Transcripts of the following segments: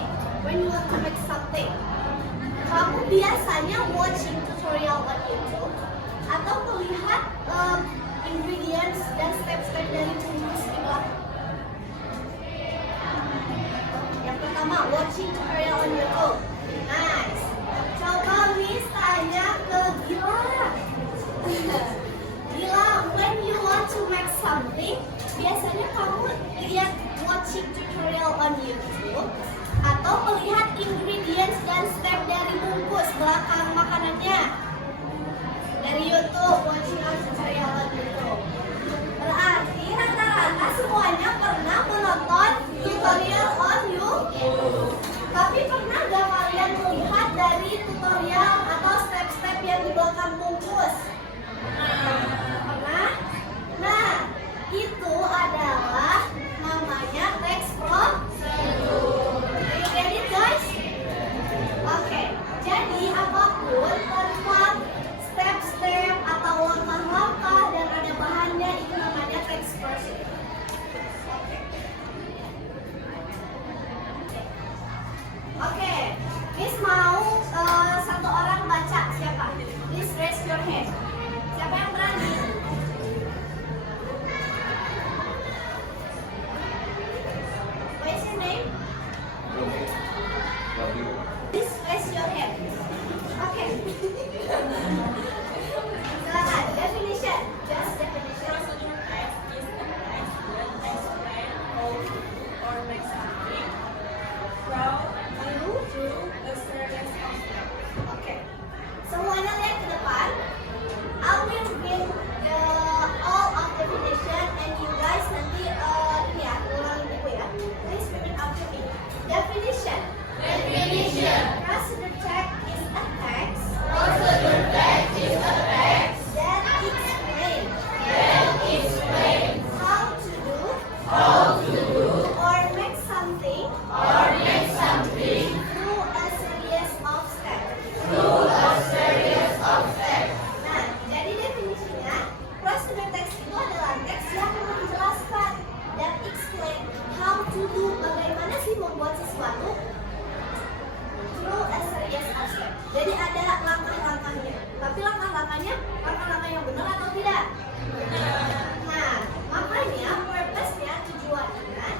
something, when you want to make something, kamu biasanya watching tutorial on YouTube atau melihat ingredients dan step-step dari bungkus di belakang? Yang pertama, watching tutorial on YouTube. Nice. Coba Miss tanya ke Gila. Gila, when you want to make something, biasanya kamu lihat watching tutorial on YouTube atau melihat ingredients dan step dari bungkus belakang makanannya dari YouTube, watching tutorial on YouTube. Berarti rata-rata semuanya pernah menonton tutorial on YouTube. Tapi pernah gak kalian melihat dari tutorial atau step-step yang di belakang bungkus? Pernah? Nah, itu adalah namanya text from you get it guys? Oke, jadi apapun tempat, step-step atau langkah-langkah dan ada bahannya itu namanya text person. Oke, Miss mau satu orang baca, siapa? Please raise your hand. Siapa yang berani? What is your name? Please raise your hand. Oke. Silakan, definition. Just definition. Procedure text is a text that explain how to or make something from to a series of steps. Oke. Semuanya lihat ke depan. I will give all of definition and you guys nanti ini ya, ulangin buku ya. Please repeat after me. Definition. Definition. Procedure text is a text Procedure text is a text that explains that explains how to do or make something or make something through a series of steps. through a series of steps. Nah, jadi definisinya procedure text itu adalah teks yang menjelaskan dan explain how to do, bagaimana sih membuat sesuatu through a series of steps. Jadi ada langkah-langkahnya. Tapi langkah-langkahnya yang benar atau tidak? Nah, makanya purpose-nya, tujuannya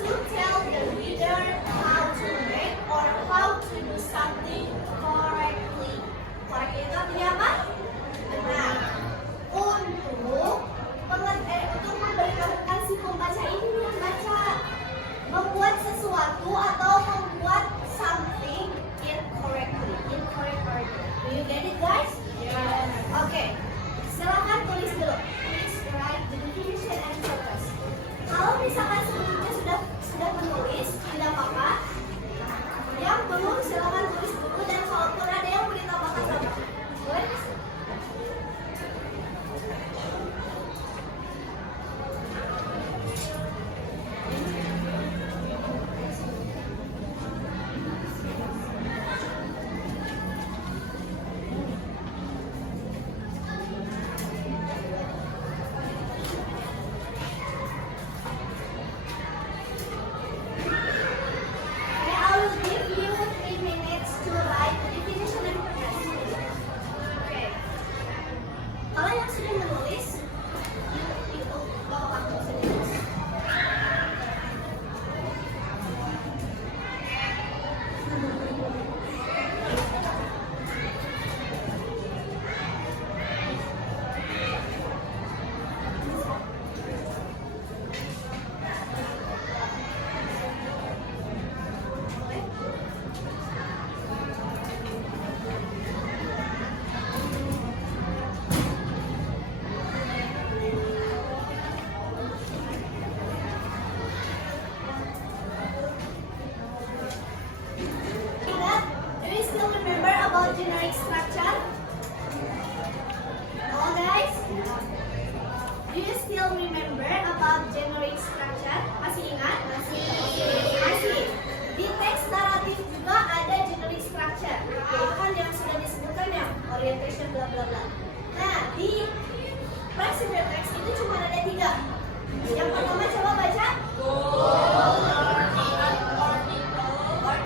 to tell the reader how to make or how to do something correctly. Correctly itu artinya apa? Benar. Untuk memberitahukan si pembaca ini membaca, membuat sesuatu atau membuat something incorrectly, in correct order. Do you get it guys? Yes. Oke, silakan tulis dulu. Please write the definition and purpose. Kalau misalkan sebelumnya sudah menulis, tidak apa-apa. Yang belum silakan tulis dulu dan kalaupun ada yang mau ditambahkan tambahkan. Good? I will give you 3 minutes to write the definition and purpose. Okay. Kalau yang sudah menulis, itu bawa waktu sedikit. Do you still remember about generic structure? Hello guys? Do you still remember about generic structure? Masih ingat? Masih. Di teks naratif juga ada generic structure. Kan yang sudah disebutkan ya, orientation bla bla bla. Nah, di procedure text itu cuma ada 3. Yang pertama coba baca. Goal, article, Or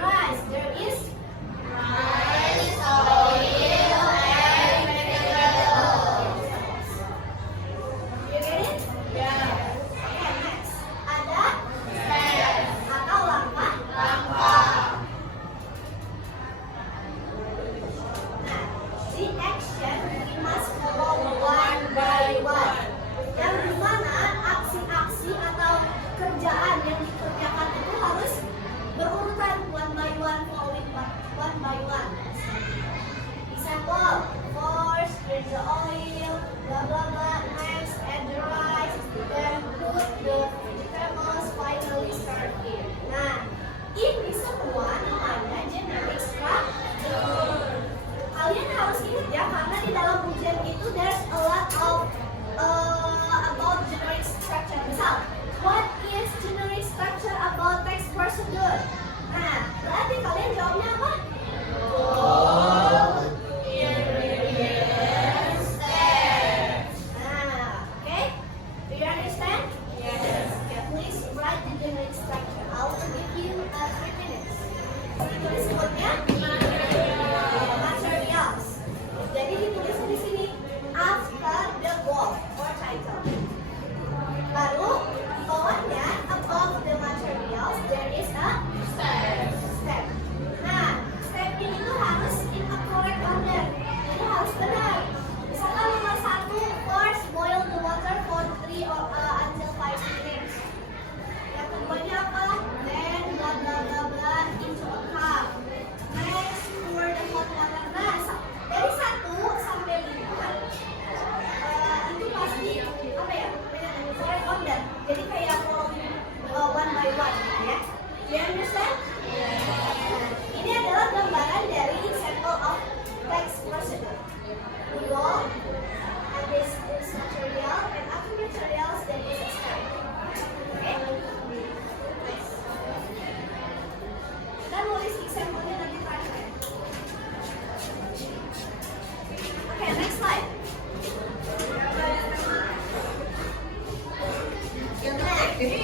rice. There is Rice, oil, and vegetables. you get it? Yeah. Okay, next. Ada Step. atau langkah. Langkah. Nah, the action we must follow one by one. Yang dimana aksi-aksi atau kerjaan yang dikerjakan itu harus berurutan one by one, following one by one. Example, first there's the oil, blah blah blah. Next, add the rice, then put the vegetables, finally serve it. Nah, ini semua namanya generic structure. Kalian harus ingat ya, karena di dalam ujian itu there's a lot of about generic structure. Misal, what is generic structure about text procedure? Nah, berarti kalian jawabnya apa? Nah, okay? Do you understand? Yes. Okay, please write the generic structure. I'll give you 3 minutes. Tulis sebutnya materials. Jadi ditulisnya di sini after the goal or title. Lalu di bawahnya above the materials there is a step. Nah, step ini tuh harus in a correct order. Jadi harus benar. Misalkan nomor 1, first boil the water for 3 or until 5 minutes. Yang keduanya apa? Then blah blah blah blah into a cup. Next, pour the hot water. Nah, dari 1 sampai 5 itu pasti apa ya? Correct order. Jadi kayak following one by one, ya. Do you understand? Ini adalah gambaran dari example of text procedure. We go, and this is material, and after materials, then is a step. Okay? Next. Kita nulis example-nya nanti terakhir. Okay, next slide.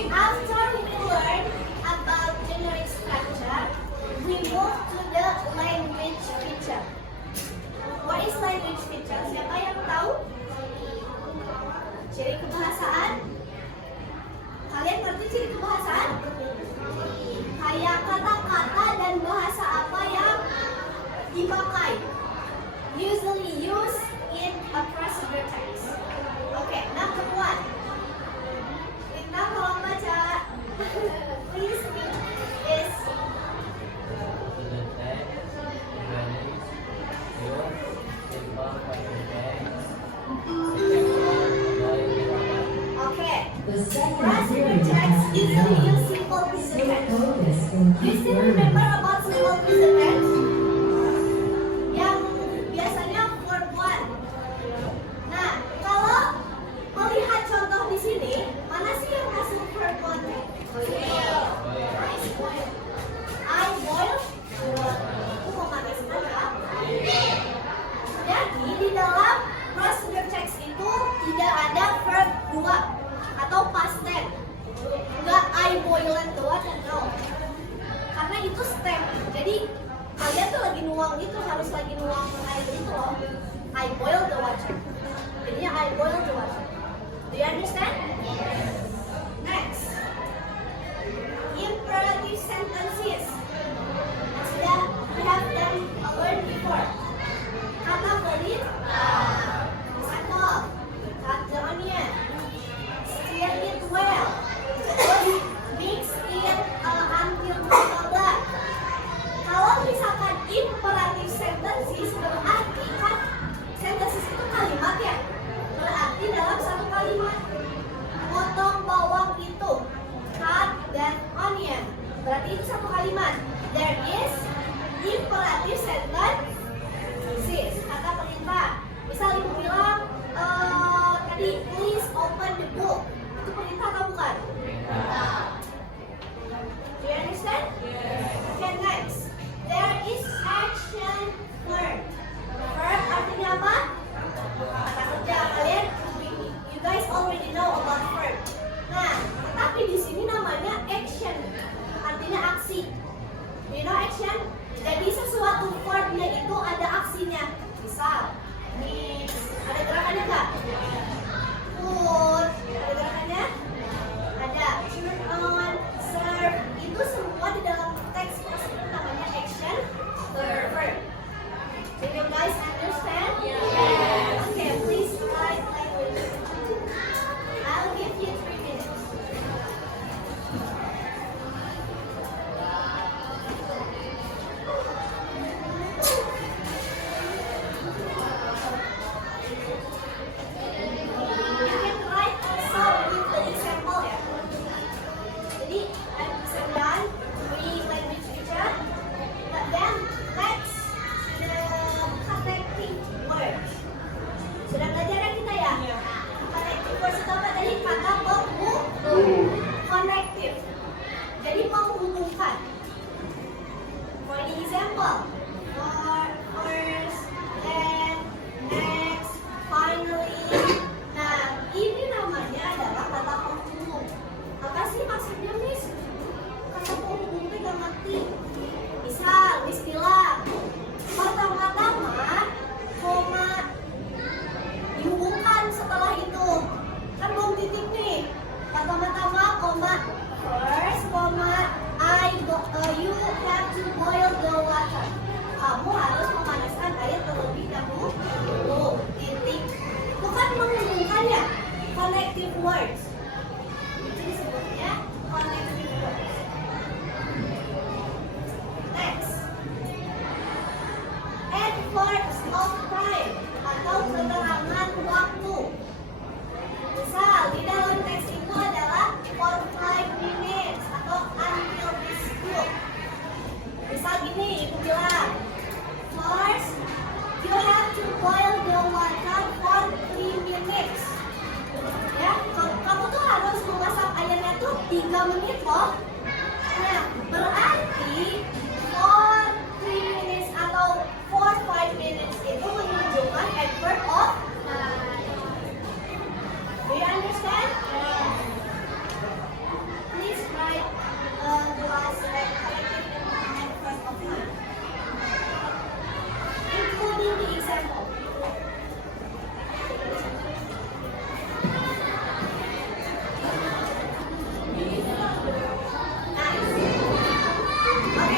After we learn about generic structure, we move to the language feature. What is language feature? Siapa yang tahu? Ciri kebahasaan? Kalian ngerti ciri kebahasaan? Kayak kata-kata dan bahasa apa yang dipakai, usually used in a procedure text. Okay, number 1. Kita kalau baca, please is okay. The second Procedure period text has usually begun. use simple present tense. Focus and You keep still remember learning. about simple present tense? Yang biasanya verb 1. Nah, kalau melihat contoh di sini, mana sih yang masuk verb 1? Rice boil. I boil. Aku mau maniskan ya. Jadi di dalam procedure text itu tidak ada verb 2 atau past tense. Enggak I boiled the water, no. Karena itu step. Jadi kalian tuh lagi nuang gitu, harus lagi nuang air itu loh. I boil the water. Jadinya I boil the water. Do you understand? Next. Imperative sentences. Sudah we have done learned before. Kata pelit. Example. Cut the onion. Stir it well. Mix it until blah blah. Kalau misalkan imperative sentences berarti kan sentences itu kalimat ya. Berarti dalam satu kalimat. Potong bawang itu. Cut that onion. Berarti itu satu kalimat. example. First, then, next, finally. Nah, ini namanya adalah kata penghubung. Apa sih maksudnya, Miss? Kata penghubung itu gak ngerti. Misal, Miss bilang, pertama-tama, koma dihubungkan setelah itu. Kan belum titik nih. Pertama-tama, koma, first, koma, you have to boil the water. Kamu harus memanaskan air terlebih dahulu. Titik. Bukan menghubungkan ya. Connective words. Itu disebutnya connective words. Next. Adverbs of time atau keterangan waktu. Misal di dalam teks itu adalah for 5 minutes atau until this book. Misal gini, ibu bilang, first you have to boil the water for 3 minutes. Ya, kamu tuh harus memasak airnya tuh 3 menit loh. Nah, berarti for 3 minutes atau for 5 minutes itu menunjukkan adverb of time. Do you understand? Please write the last collective adverb of time, including the example. Nice. Okay.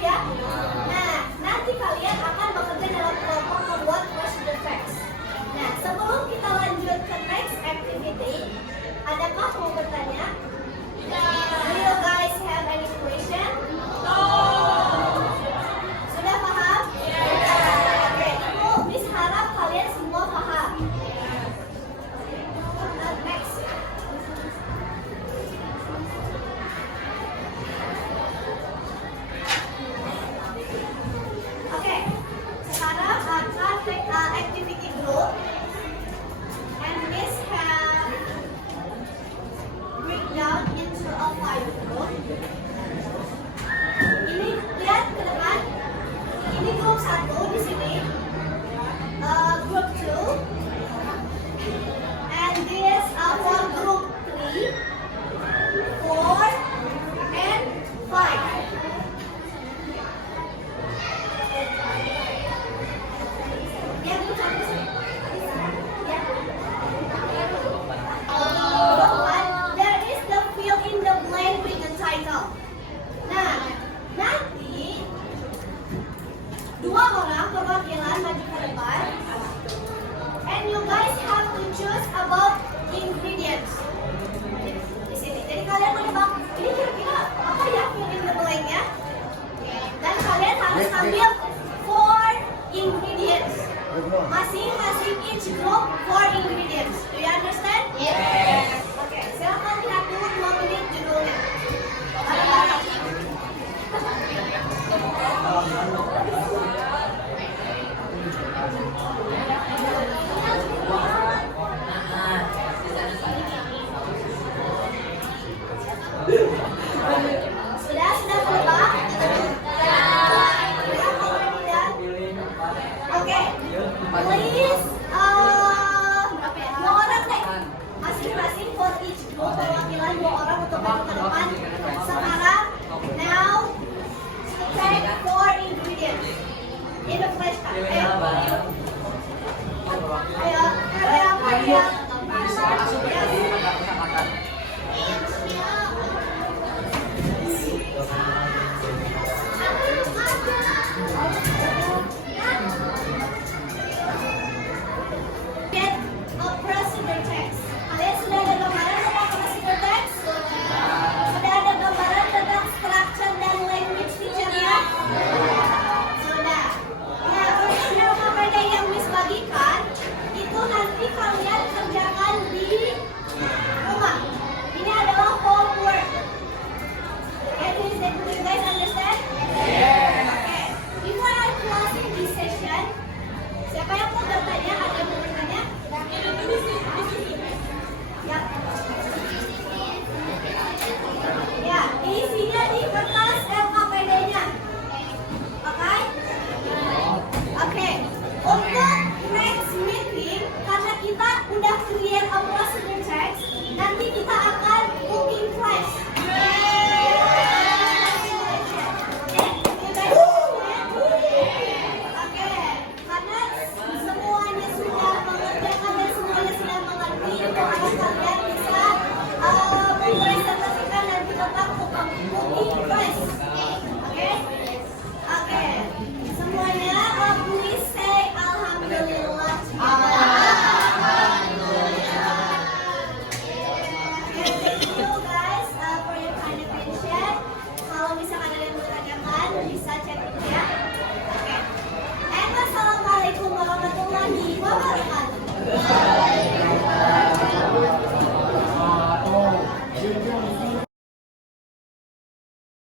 ya? Nah, nanti kalian akan bekerja dalam kelompok membuat question facts. Nah, sebelum kita lanjut ke next activity, adakah mau bertanya? Do you guys have any question? Sudah paham? Oke, Ibu, Miss harap kalian semua paham. Next. Oke, sekarang akan take activity group, and Miss have break down into a 5 group. Ini lihat ke depan. Ini grup 1 di sini. Group 2. And this for group 3, 4, and 5. Ya, grup 1 di sini. Ya. Grup 1, there is the fill in the blank with the title. Nah, nanti 2 orang perwakilan maju ke depan, and you guys have to choose about ingredients. Di sini. Jadi kalian boleh